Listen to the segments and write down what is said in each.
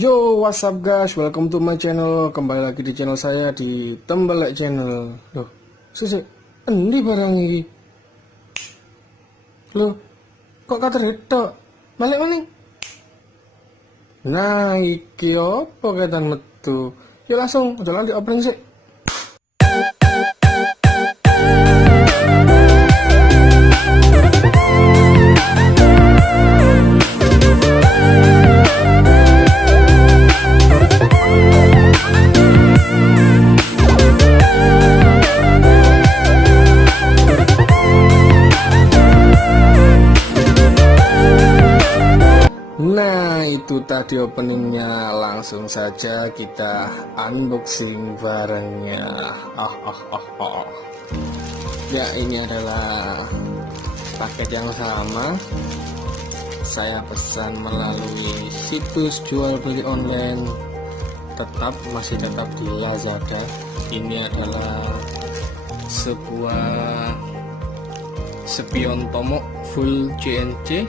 Yo, what's up guys, welcome to my channel. Kembali lagi di channel saya di Tembelek Channel. Loh, sih, endi barang ini? Loh, kok kata itu? Balik maning? Nah, iki apa kaitan metu? Ya langsung, jalan di opening sih. Nah, itu tadi openingnya. Langsung saja kita unboxing barangnya. Ya, ini adalah paket yang sama. Saya pesan melalui situs jual beli online, masih tetap di Lazada. Ini adalah sebuah spion tomok full CNC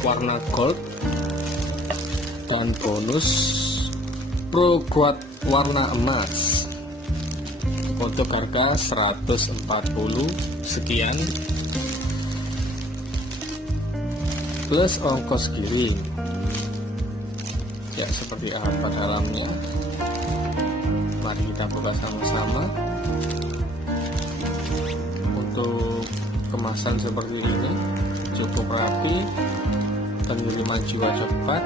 warna gold dan bonus proguard warna emas. Untuk harga 140 sekian plus ongkos kirim. Ya, seperti apa dalamnya, mari kita buka sama-sama. Untuk kemasan seperti ini cukup rapi, pengiriman juga cepat,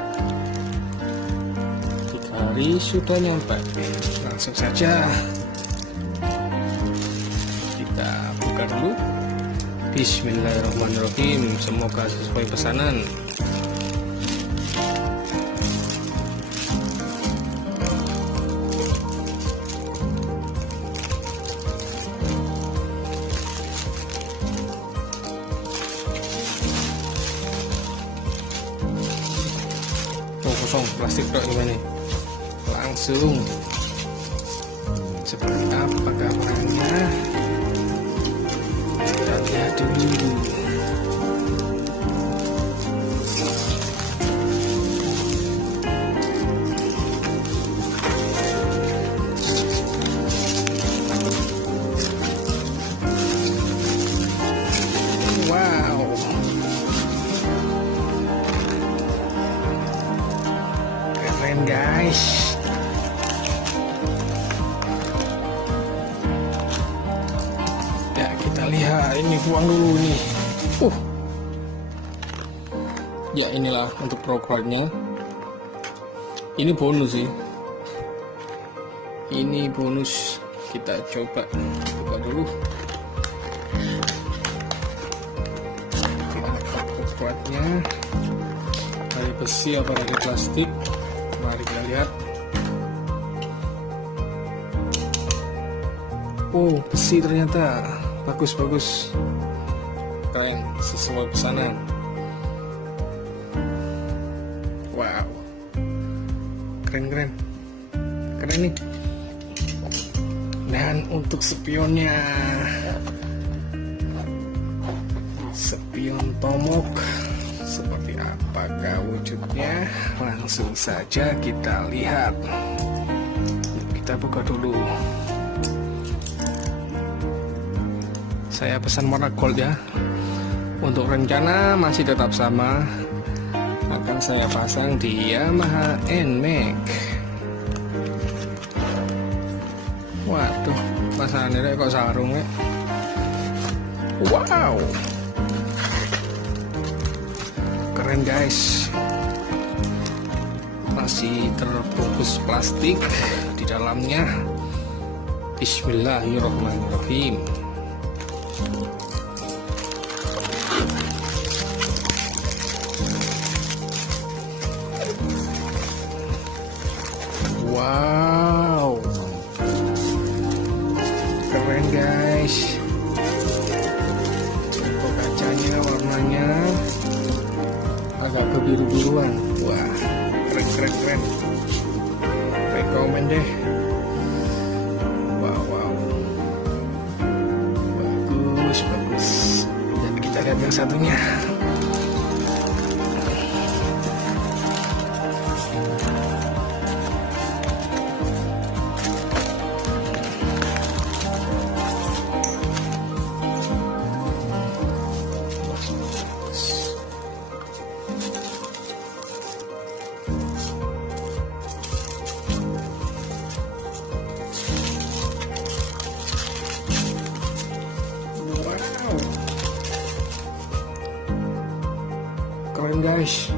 3 hari sudah nyampe. Langsung saja kita buka dulu. Bismillahirrahmanirrahim, semoga sesuai pesanan. Kosong, plastik dok gimana? Langsung seperti apa gambarnya, kita lihat dulu. Wow, keren guys. Ya, kita lihat ini, buang dulu nih. Ya, inilah untuk proguardnya. Ini bonus sih. Ini bonus. Kita coba buka dulu. Proguardnya dari besi apa dari plastik? Mari kita lihat. Oh, besi ternyata. Bagus. Keren, sesuai pesanan. Wow, keren nih. Dan untuk spionnya, spion tomok, seperti apakah wujudnya? Langsung saja kita lihat. Kita buka dulu. Saya pesan warna gold ya. Untuk rencana masih tetap sama, akan saya pasang di Yamaha NMAX. Waduh, pasangannya kok sarung ya. Wow, keren guys. Masih terbungkus plastik di dalamnya. Bismillahirrahmanirrahim. Wow, keren guys. Untuk kacanya, warnanya agak kebiru-biruan. Wah, keren. Recomend deh. Wow, bagus. Dan kita lihat yang satunya. guys,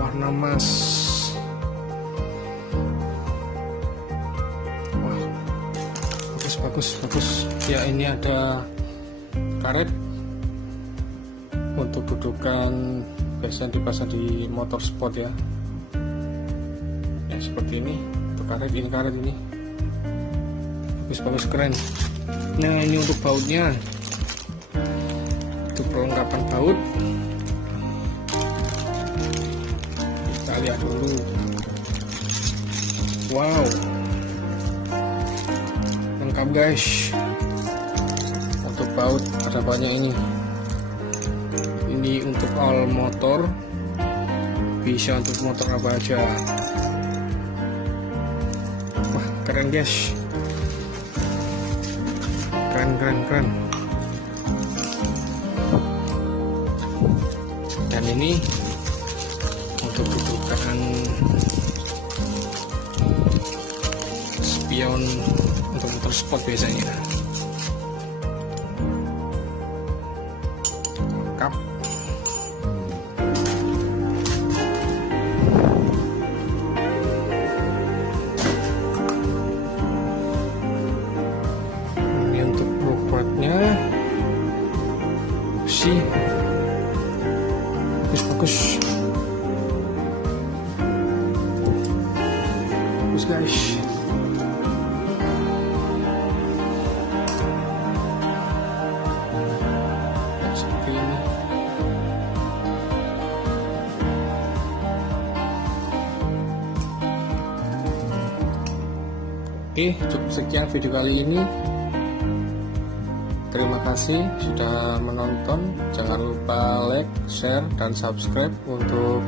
warna emas. Wah, bagus ya. Ini ada karet untuk dudukan, biasanya dipasang di motor sport ya. Ya seperti ini. Untuk karet ini bagus, keren. Nah, ini untuk bautnya, untuk perlengkapan baut. Kita lihat dulu. Wow, lengkap guys. Untuk baut ada banyak ini. Ini untuk all motor, bisa untuk motor apa aja. Wah, keren guys. Keren. Dan ini untuk dudukan spion untuk motor sport biasanya. Lengkap. Ini untuk proguardnya sih bagus guys. Seperti ini. Oke, cukup sekian video kali ini. Terima kasih sudah menonton. Jangan lupa like, share, dan subscribe untuk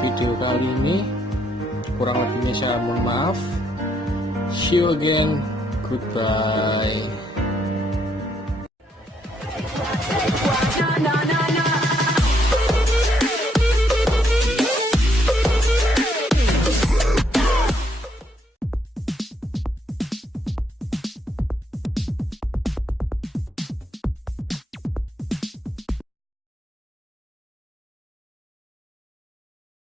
video kali ini. Kurang lebihnya saya mohon maaf. See you again. Goodbye.